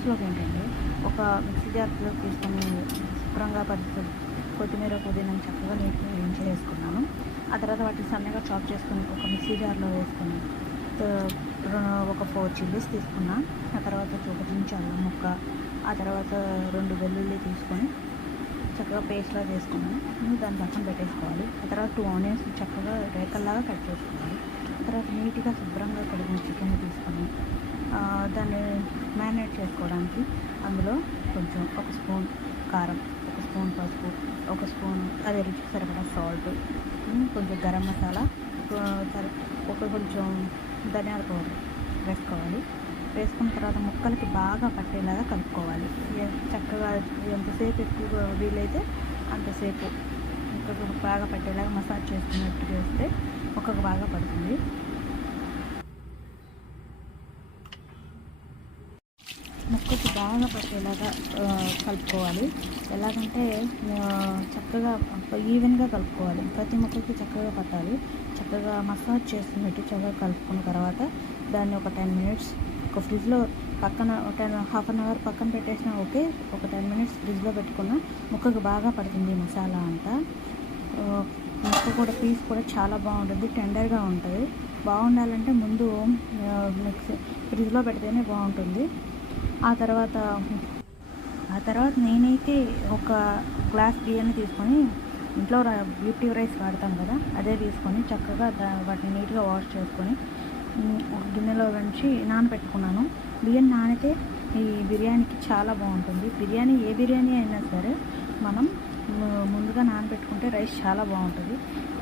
ప్రాసెస్లోకి ఏంటంటే ఒక మిక్సీ జార్లో తీసుకొని శుభ్రంగా కొత్తిమీర పుదీనా చక్కగా నీట్గా వేయించి వేసుకున్నాను. ఆ తర్వాత వాటిని సన్నగా చాప్ చేసుకొని ఒక మిక్సీ జార్లో వేసుకొని ఒక 4 చిల్లీస్ తీసుకున్నా. ఆ తర్వాత ఒక ఇంచు అల్లం ముక్క, ఆ తర్వాత 2 వెల్లుల్లి తీసుకొని చక్కగా పేస్ట్లా చేసుకున్నాను. దాన్ని పక్కన పెట్టేసుకోవాలి. ఆ తర్వాత 2 ఆనియన్స్ చక్కగా రేకల్లాగా కట్ చేసుకోవాలి. ఆ తర్వాత నీట్గా శుభ్రంగా కడిగిన చికెన్ తీసుకొని దాన్ని మ్యారినేట్ చేసుకోవడానికి అందులో కొంచెం 1 స్పూన్ కారం, 1 స్పూన్ పసుపు, 1 స్పూన్ అదే రుచికి సరిపడా సాల్ట్, కొంచెం గరం మసాలా, కొంచెం ధనియాల పౌడర్ వేసుకోవాలి. వేసుకున్న తర్వాత ముక్కలకి బాగా పట్టేలాగా కలుపుకోవాలి. చక్కగా ఎంతసేపు ఎక్కువ వీలైతే అంతసేపు ముక్కకు బాగా పట్టేలాగా మసాజ్ చేసుకున్నట్టు చేస్తే ముక్కకు బాగా పడుతుంది. ముక్కకి బాగా పట్టేలాగా కలుపుకోవాలి. ఎలాగంటే చక్కగా ఈవెన్గా కలుపుకోవాలి. ప్రతి ముక్కకి చక్కగా పట్టాలి. చక్కగా మసాజ్ చేస్తున్నట్టు చక్కగా కలుపుకున్న తర్వాత దాన్ని ఒక 10 మినిట్స్ ఒక ఫ్రిడ్జ్లో పక్కన హాఫ్ అన్ అవర్ పక్కన పెట్టేసినా ఓకే. ఒక 10 మినిట్స్ ఫ్రిడ్జ్లో పెట్టుకున్న ముక్కకు బాగా పడుతుంది మసాలా అంతా. ముక్క కూడా పీస్ కూడా చాలా బాగుంటుంది, టెండర్గా ఉంటుంది. బాగుండాలంటే ముందు ఫ్రిడ్జ్లో పెడితేనే బాగుంటుంది. ఆ తర్వాత నేనైతే ఒక గ్లాస్ బియ్యాన్ని తీసుకొని, ఇంట్లో బ్యూటీ రైస్ వాడతాం కదా, అదే తీసుకొని చక్కగా వాటిని నీట్గా వాష్ చేసుకొని ఒక గిన్నెలో నుంచి నానబెట్టుకున్నాను. బియ్యం నానితే ఈ బిర్యానీకి చాలా బాగుంటుంది. ఏ బిర్యానీ అయినా సరే మనం ముందుగా నానబెట్టుకుంటే రైస్ చాలా బాగుంటుంది.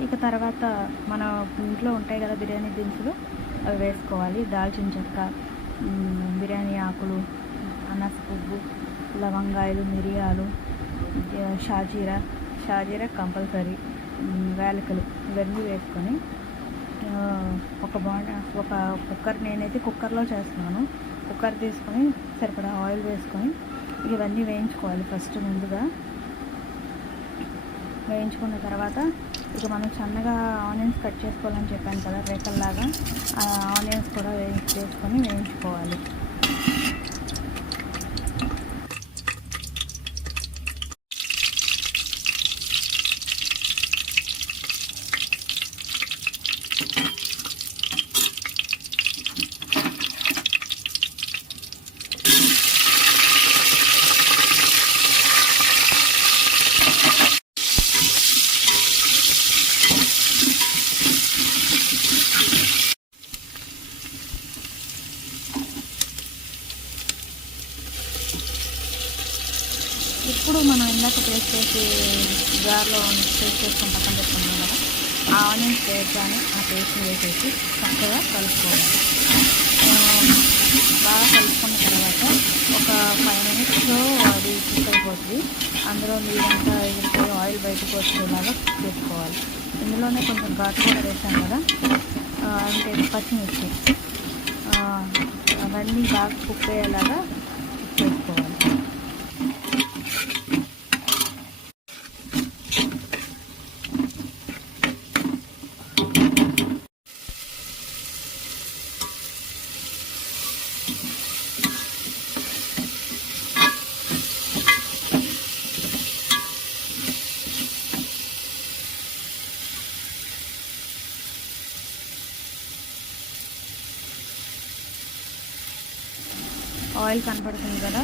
ఇక తర్వాత మన ఇంట్లో ఉంటాయి కదా బిర్యానీ దినుసులు, అవి వేసుకోవాలి. దాల్చిన చెక్క, బిర్యానీ ఆకులు, అనాస పువ్వు, లవంగాయలు, మిరియాలు, షాజీరా కంపల్సరీ, యాలకులు ఇవన్నీ వేసుకొని ఒక కుక్కర్, నేనైతే కుక్కర్లో చేస్తున్నాను. కుక్కర్ తీసుకొని సరిపడా ఆయిల్ వేసుకొని ఇవన్నీ వేయించుకోవాలి. ఫస్ట్ ముందుగా వేయించుకున్న తర్వాత ఇక మనం సన్నగా ఆనియన్స్ కట్ చేసుకోవాలని చెప్పాను కదా రేకల్లాగా, ఆ ఆనియన్స్ కూడా వేసుకొని వేయించుకోవాలి. ఇప్పుడు మనం ఇందాక పేస్ట్ చేసి జార్లో పేస్ట్ చేసుకొని పక్కన పెట్టుకున్నాం కదా, ఆ ఆనియన్స్ వేయగానే ఆ పేస్ట్ని వేసేసి చక్కగా కలుపుకోవాలి. బాగా కలుపుకున్న తర్వాత ఒక 5 మినిట్స్లో అది కుక్ అయిపోతుంది. అందులో నీరంతా ఎగిరిపోయి ఆయిల్ బయటకు వచ్చేలాగా చేసుకోవాలి. ఇందులోనే కొంచెం ఘాటు కూడా వేసాం కదా, అంటే పచ్చిమిర్చి, అవన్నీ బాగా కుక్ అయ్యేలాగా చేసుకోవాలి. ఆయిల్ కనపడుతుంది కదా,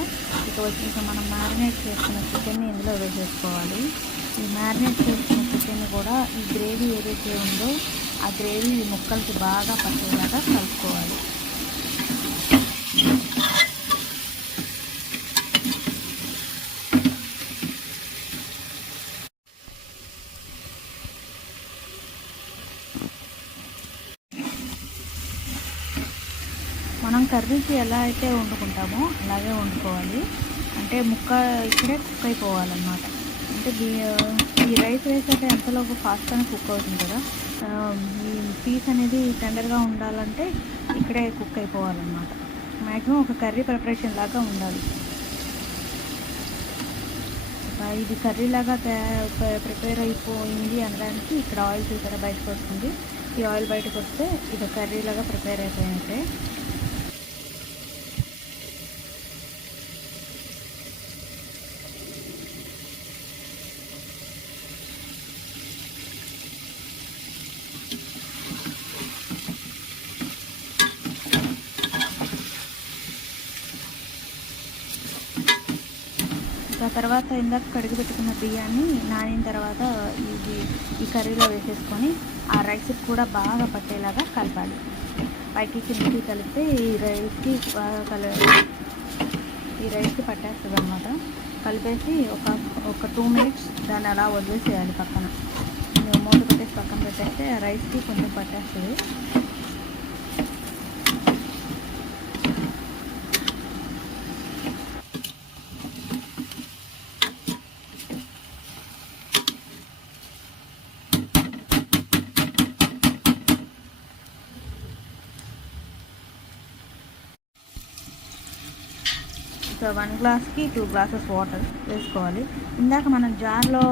ఇక వచ్చేసి మనం మ్యారినేట్ చేసుకున్న చికెన్ని ఇందులో వేసేసుకోవాలి. ఈ మ్యారినేట్ చేసుకున్న చికెన్ కూడా ఈ గ్రేవీ ఏదైతే ఉందో ఆ గ్రేవీ ఈ ముక్కలకి బాగా పట్టేలాగా కలుపుకోవాలి. మనం కర్రీకి ఎలా అయితే వండుకుంటామో అలాగే వండుకోవాలి. అంటే ముక్క ఇక్కడే కుక్ అయిపోవాలన్నమాట. అంటే ఈ రైస్ వేసాక ఎంతలోపు ఫాస్ట్గానే కుక్ అవుతుంది కదా, ఈ పీస్ అనేది టెండర్గా ఉండాలంటే ఇక్కడే కుక్ అయిపోవాలన్నమాట. మ్యాక్సిమం ఒక కర్రీ ప్రిపరేషన్ లాగా ఉండాలి. ఇది కర్రీ లాగా ప్రిపేర్ అయిపోయింది అనడానికి ఇక్కడ ఆయిల్ చూసారా బయటకు వస్తుంది. ఈ ఆయిల్ బయటకు వస్తే ఇది కర్రీ లాగా ప్రిపేర్ అయిపోయినట్టే. ఇంకా తర్వాత ఇందాక కడిగి పెట్టుకున్న బియ్యాన్ని నానిన తర్వాత ఈ కర్రీలో వేసేసుకొని ఆ రైస్కి కూడా బాగా పట్టేలాగా కలపాలి. పైకి కిందకి కలిపితే ఈ రైస్కి పట్టేస్తుంది అనమాట. కలిపేసి ఒక 2 మినిట్స్ దాన్ని అలా వదిలేసేయాలి పక్కన. మూత పెట్టేసి పక్కన పెట్టేస్తే ఆ రైస్కి కొంచెం పట్టేస్తుంది. సో 1 గ్లాస్కి 2 గ్లాసెస్ వాటర్ వేసుకోవాలి. ఇందాక మనం జార్లో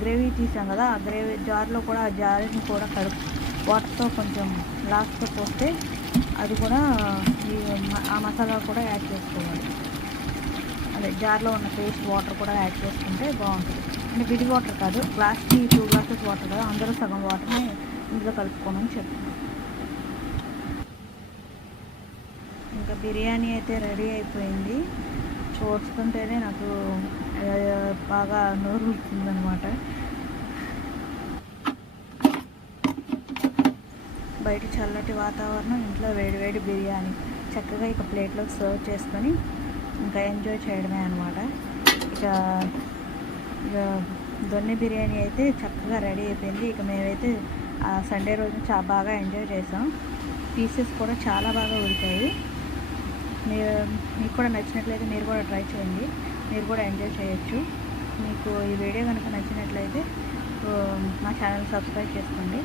గ్రేవీ తీసాం కదా, ఆ గ్రేవీ జార్లో కూడా ఆ జార్ని కూడా వాటర్తో కొంచెం లాస్ట్తో పోస్తే అది కూడా ఆ మసాలా కూడా యాడ్ చేసుకోవాలి. అదే జార్లో ఉన్న పేస్ట్ వాటర్ కూడా యాడ్ చేసుకుంటే బాగుంటుంది. అంటే విడి వాటర్ కాదు, గ్లాస్కి 2 గ్లాసెస్ వాటర్ కదా, అందరూ సగం వాటర్ని ఇందులో కలుపుకోమని చెప్తున్నాను. ఇంకా బిర్యానీ అయితే రెడీ అయిపోయింది. చూస్తుంటేనే నాకు బాగా నోరు ఊరుతుందనమాట. బయట చల్లటి వాతావరణం, ఇంట్లో వేడివేడి బిర్యానీ చక్కగా ఇక ప్లేట్లోకి సర్వ్ చేసుకొని ఇంకా ఎంజాయ్ చేయడమే అనమాట. ఇక దొన్నె బిర్యానీ అయితే చక్కగా రెడీ అయిపోయింది. ఇక మేమైతే ఆ సండే రోజు బాగా ఎంజాయ్ చేసాం. పీసెస్ కూడా చాలా బాగా ఉడికాయి. మీకు కూడా నచ్చినట్లయితే మీరు కూడా ట్రై చేయండి, మీరు కూడా ఎంజాయ్ చేయొచ్చు. మీకు ఈ వీడియో కనుక నచ్చినట్లయితే మా ఛానల్ సబ్స్క్రైబ్ చేసుకోండి.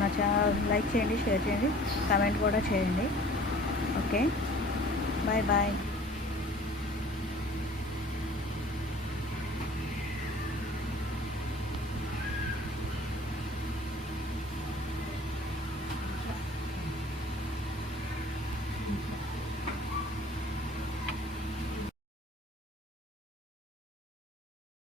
నా ఛానల్ లైక్ చేయండి, షేర్ చేయండి, కామెంట్ కూడా చేయండి. Okay, bye bye.